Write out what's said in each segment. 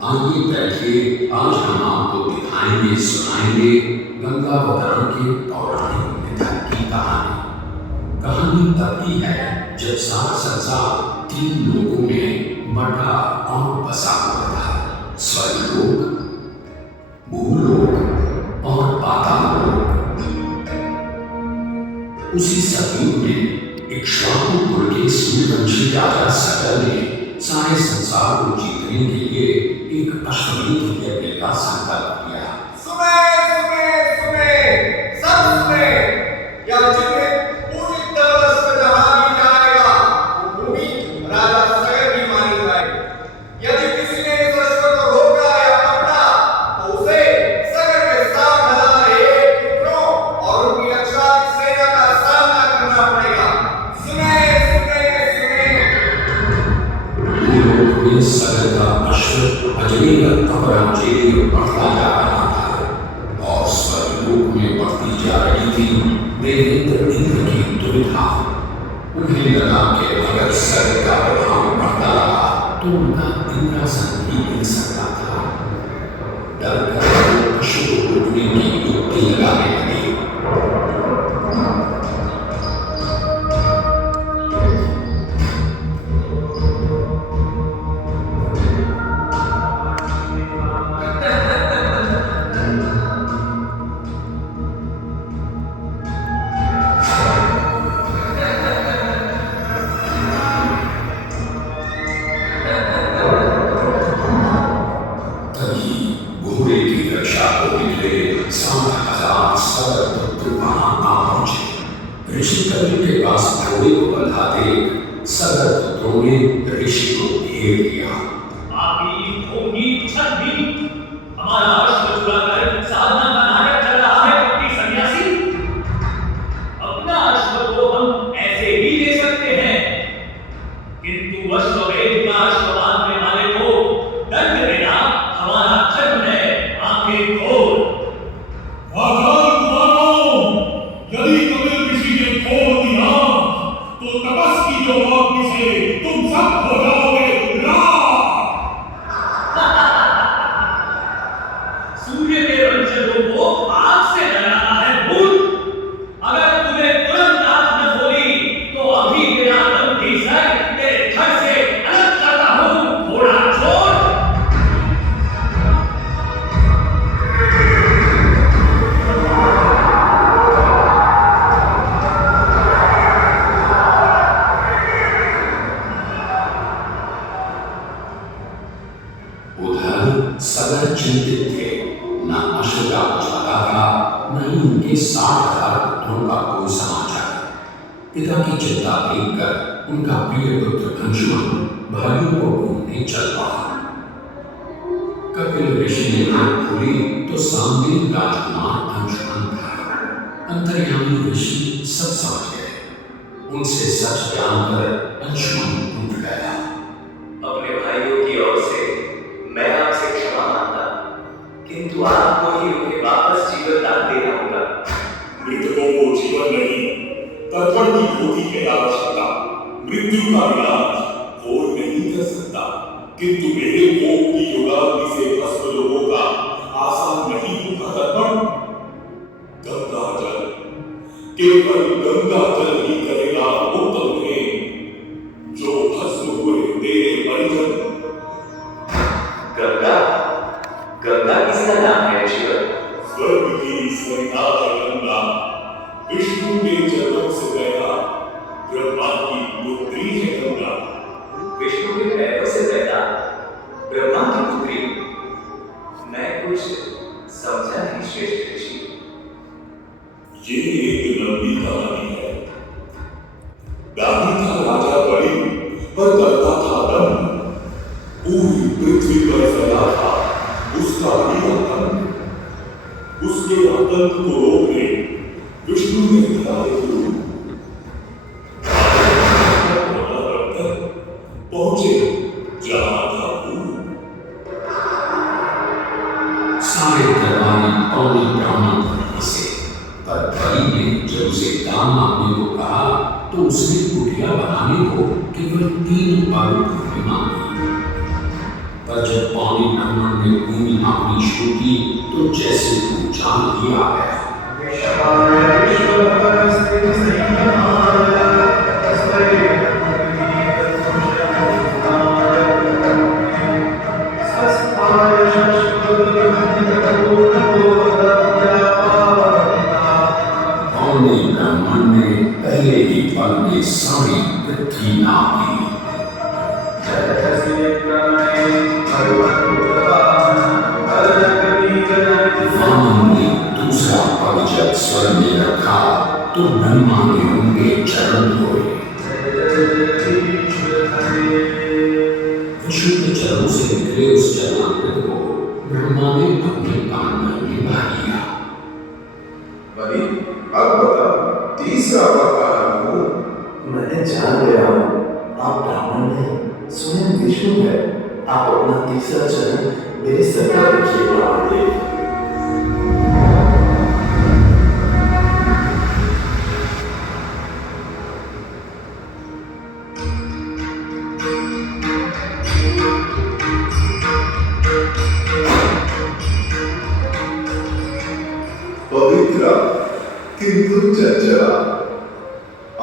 आइए बैठिए, आज हम आपको दिखाएंगे सुनाएंगे गंगावतरण के पौराणिक मिथक की कहानी। कहानी तब की है जब सारा संसार तीन लोगों में बंटा और बसा हुआ था। स्वर्गलोक, भूलोक और पाताल लोक। उसी सतयुग में इक्ष्वाकु कुल के सूर्यवंशी राजा सगर ने सारे संसार को जीतने के लिए एक अश्वमेध यज्ञ का संकल्प किया। सुने सुने सुने, सब सुने। यह जितने पूरी तरह से जहां भी जाएगा वो भूमि राजा सगर की मानी जाएगी। यदि किसी ने इस अश्व को रोका या पकड़ा तो उसे सगर के 7,001 पुत्रों और उनकी अक्षात सेना का सामना करना पड़ेगा। सुने सुने सुने। भूलोक में सगर का अश्व अजमेर अपराजेय बढ़ता जा रहा था और स्वर्गलोक में बढ़ती जा रही थी देवेंद्र इंद्र की दुविधा। उन्हें लगा कि अगर सगर का प्रभाव बढ़ता रहा तो उनका इंद्रासन भी मिल सकता था। डर कर वो अश्व को रोकने की युक्ति लगाने लगे। घोड़े की रक्षा को निकले 7,000 सगर पुत्र वहां आ पहुंचे। ऋषि कवि के पास घोड़े को बंधा देख सगर पुत्रों ने ऋषि को घेर लिया। आपकी होगी छठी, हमारा अश्व चुराकर साधना का नाटक चल रहा है। कपटी सन्यासी, अपना अश्व तो हम ऐसे ही ले सकते हैं, किंतु अश्वमेध का अश्व बांधने वाले को दंड देना हमारा धर्म है। आंखें खोल। वाचाल कुमारों, यदि कपिल ऋषि ने खोल दिया तो तपस्वी जो अग्नि से तुम सब हो जाओगे राख। सूर्य के वंशजों को आग से डराना है भूत। अगर तुम्हें तुरंत आंख न खोली तो अभी बिना दम की सर तेरे घर से अलग करता हूं। घोड़ा छोड़। उधर सगर चिंतित थे, न अश्व का कुछ पता था, न ही उनके 60,000 पुत्रों का कोई समाचार। पिता की चिंता देखकर उनका प्रिय पुत्र अंशुमन भाइयों को ढूंढने चल पड़ा। कपिल ऋषि ने आंख खोली तो सामने राजकुमार अंशुमन था। अंतर्यामी ऋषि सब समझ गए। उनसे सच जानकर अंशुमन टूट गया। अपने भाइयों की ओर से मैं आपसे क्षमा मांगता, किंतु आपको ही उन्हें वापस जीवन दान देना होगा। मृतकों को जीवन नहीं, तर्पण की होती है आवश्यकता। मृत्यु का इलाज कोई नहीं कर सकता, किंतु मेरे कोप की युगाग्नि से भस्म लोगों का आसान नहीं होगा तर्पण। गंगा जल, केवल गंगा जल ही करेगा मुक्त उन्हें, जो भस्म हुए तेरे परिजन। गंगा, गंगा किसका नाम है शिव? स्वर्ग की सरिता है गंगा, विष्णु के चरणों से पैदा ब्रह्मा की पुत्री है गंगा। विष्णु के पैरों से पैदा ब्रह्मा की पुत्री। मैं कुछ समझा नहीं श्रेष्ठ ऋषि। ये एक लंबी कहानी है। दानी था राजा बलि, पर करता था दम। पूरी पृथ्वी पर फैला था उसका ही आतंक। उसके आतंक को रोकने विष्णु ने धराए गुरु। पहुंचे जहां था भूल। सारे दरबारी पौने ब्राह्मण बलि से, पर बलि ने जब उसे दान मांगने को कहा तो उसने कुटिया बनाने को केवल 3 बार भूमि मांगी। पर जब पौने ब्राह्मण ने भूमि नापनी शुरू की तो जैसे भूचाल ही आ गया। पौने ब्राह्मण ने पहले ही पल में सारी पृथ्वी नापी। वामन ने दूसरा पग जब स्वर में रखा तो ब्रह्मा ने उनके चरण धोए। विष्णु के चरणों से निकले उस चरणामृत को ब्रह्मा ने अपने कान में भर लिया। बनी, अब बता, तीसरा अवतार कौन? मैं जान गया हूँ, आप ब्राह्मण नहीं, स्वयं विष्णु है। आप अपना तीसरा चरण मेरे सर पर रखिए ब्राह्मण देव। पवित्रा किंतु चंचला,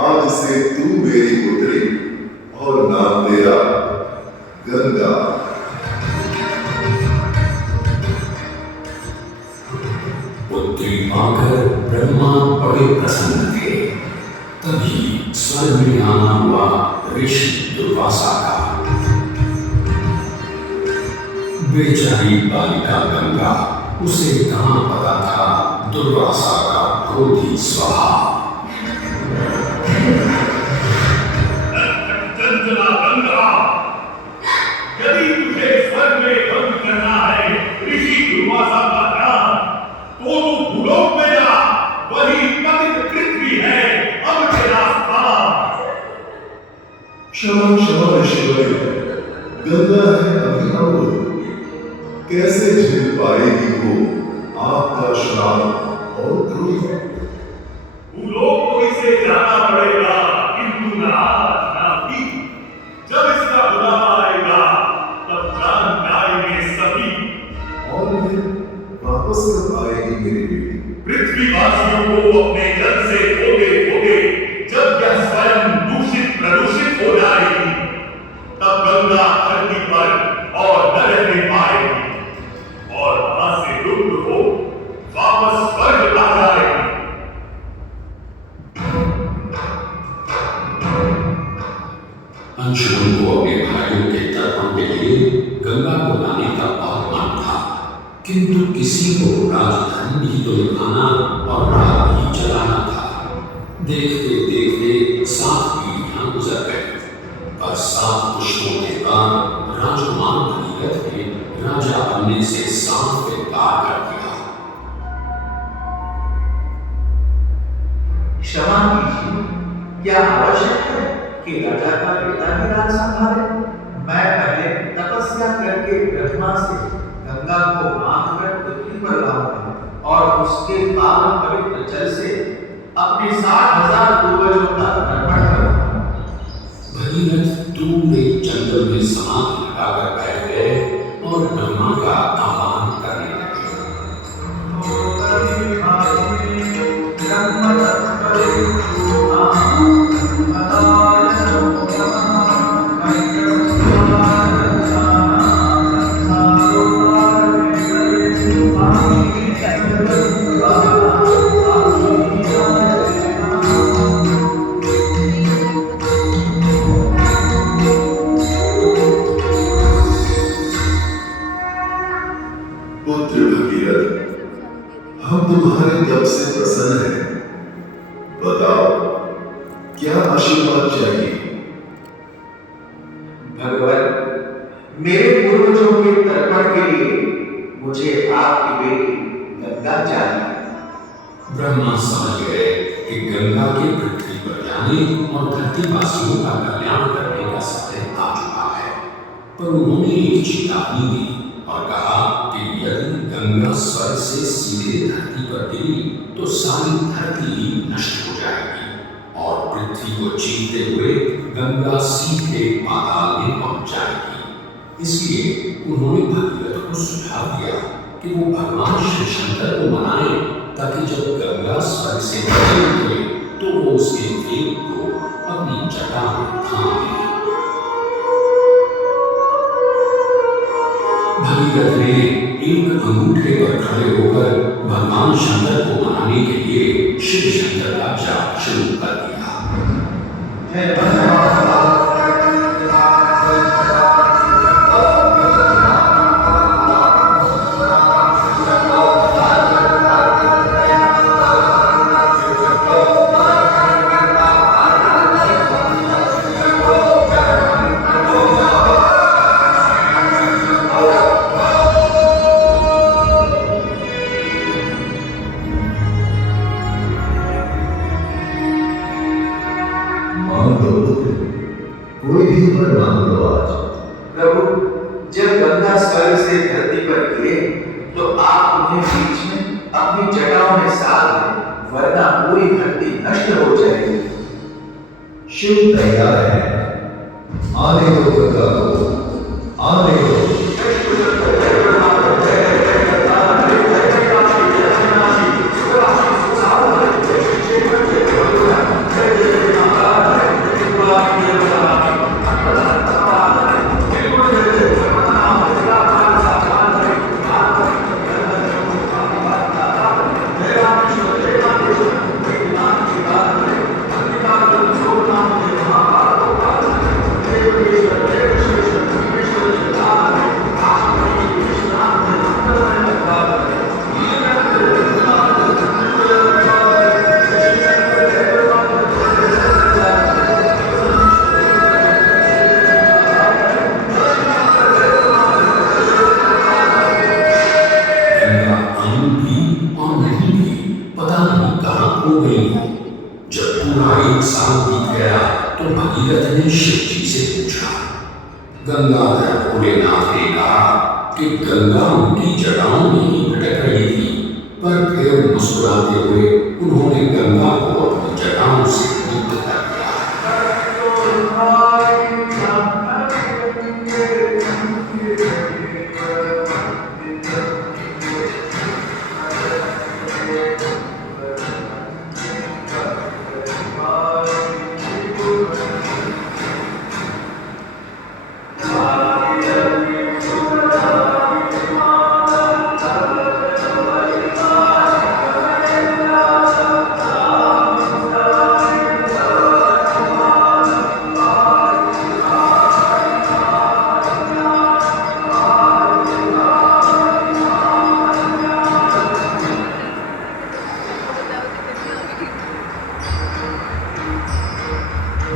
आज से तू मेरी पुत्री और नाम तेरा गंगा। पुत्री पाकर ब्रह्मा बड़े प्रसन्न थे। तभी स्वर्ग में आना हुआ ऋषि दुर्वासा का। बेचारी बालिका गंगा, उसे कहाँ पता था दुर्वासा का क्रोधी स्वभाव। चंचला गंगा, यदि तुझे स्वर्ग में भंग करना है ऋषि दुर्वासा का ध्यान, तो तू भूलोक में जा, वही पतित पृथ्वी है अब तेरा स्थान। क्षमा क्षमा ऋषिवर, गंगा है अभी अमृत, कैसे झेल पाएगी वो आपका श्राप और क्रोध? भूलोक तो इसे जाना पड़ेगा, किंतु ना आज ना भी। जब इसका बुलावा आएगा तब जान जाएंगे सभी। और फिर वापस कब आएगी मेरी बेटी? पृथ्वीवासियों को अपने जल से धोते धोते जब यह स्वयं दूषित प्रदूषित हो जाएगी, तब गंगा धरती पर और न रहने पाएगी और वहां से लुप्त हो वापस स्वर्ग आ जाएगी। अंशुमन को अपने भाइयों के तर्पण के लिए गंगा को लाने का बहुत मन था, किंतु किसी को राजधर्म भी तो निभाना और रात भी चलाना था। देखते देखते 7 पीढ़ियां गुजर गई, पर 7 पुष्पों के बाद राजकुमार भगीरथ ने राजा बनने से 7 इनकार कर दिया। क्षमा कीजिए, क्या आवश्यक है कि राजा का बेटा भी राज संभाले? मैं पहले तपस्या करके ब्रह्मा से गंगा को बांधकर पृथ्वी पर लाऊंगा और उसके पावन पवित्र जल से अपने 60,000 पूर्वजों का तर्पण करूंगा। भगीरथ दूर एक जंगल में समाधि लगाकर बैठ गए और ब्रह्मा का आह्वान करने लगे। पुत्र भगीरथ, हम तुम्हारे तप से प्रसन्न हैं। बताओ, क्या आशीर्वाद चाहिए? भगवान, मेरे पूर्वजों के तर्पण के लिए मुझे आपकी बेटी गंगा चाहिए। ब्रह्मा समझ गए कि गंगा के पृथ्वी पर जाने और धरतीवासियों का कल्याण करने का समय आ चुका है, पर उन्होंने एक चेतावनी दी और कहा कि यदि गंगा स्वर्ग से सीधे धरती पर गिरी तो सारी धरती ही नष्ट हो जाएगी और पृथ्वी को चीरते हुए गंगा सीधे पाताल में पहुंच जाएगी। इसलिए उन्होंने भगीरथ को सुझाव दिया कि वो भगवान शिव शंकर को मनाए, ताकि जब गंगा स्वर्ग से नीचे उतरे तो वो उसके वेग को अपनी जटा में थाम ले। भगीरथ ने एक अंगूठे पर खड़े होकर भगवान शंकर को मनाने के लिए शिव शंकर का जाप शुरू कर दिया। कोई भी वर मांग लो आज। प्रभु, जब गंगा स्वर्ग से धरती पर गिरे तो आप उन्हें बीच में अपनी जटाओं में साध लें, वरना पूरी धरती नष्ट हो जाएगी। शिव तैयार है, आने दो गंगा को, आने दो। भगीरथ ने शिव जी से पूछा। गंगाधर भोलेनाथ ने कहा कि गंगा उनकी जटाओं में ही भटक रही थी, पर फिर मुस्कुराते हुए उन्होंने गंगा को अपनी जटाओं से मुक्त कर दिया।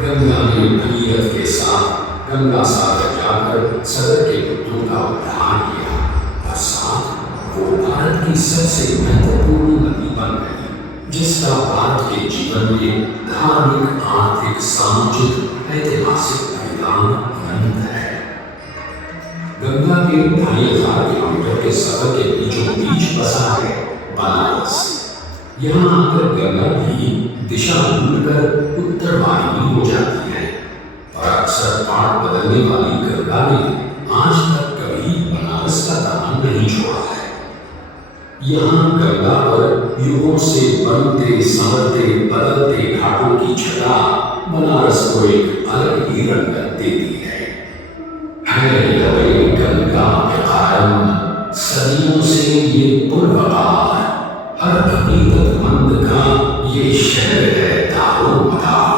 गंगा ने भगीरथ के साथ गंगा सागर जाकर सगर के पुत्रों का उद्धार किया और साथ वो भारत की सबसे महत्वपूर्ण नदी बन गई, जिसका भारत के जीवन में धार्मिक, आर्थिक, सामाजिक, ऐतिहासिक परिणाम अनंत है। गंगा के 2500 किलोमीटर के सफर के बीचों बीच बसा है बनारस। यहाँ आकर गंगा भी दिशा भूलकर उत्तर वाहिनी हो जाती है, और अक्सर पाठ बदलने वाली गंगा ने आज तक कभी बनारस का दामन नहीं छोड़ा है। यहाँ गंगा पर युगों से बनते, संवरते, बदलते घाटों की छटा बनारस को एक अलग ही रंगत देती है लबे गंगा के कायम सदियों से ये पुरवकार, हर हकीकतमंद का ये शहर है दारोमदार।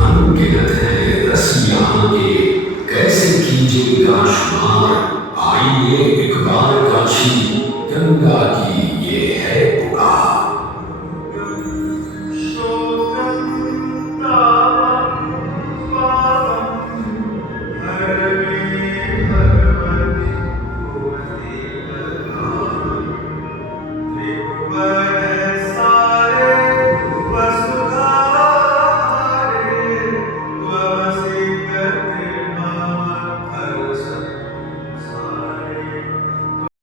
अनगिनत है रस यहाँ के, कैसे कीजिएगा शुमार, आइए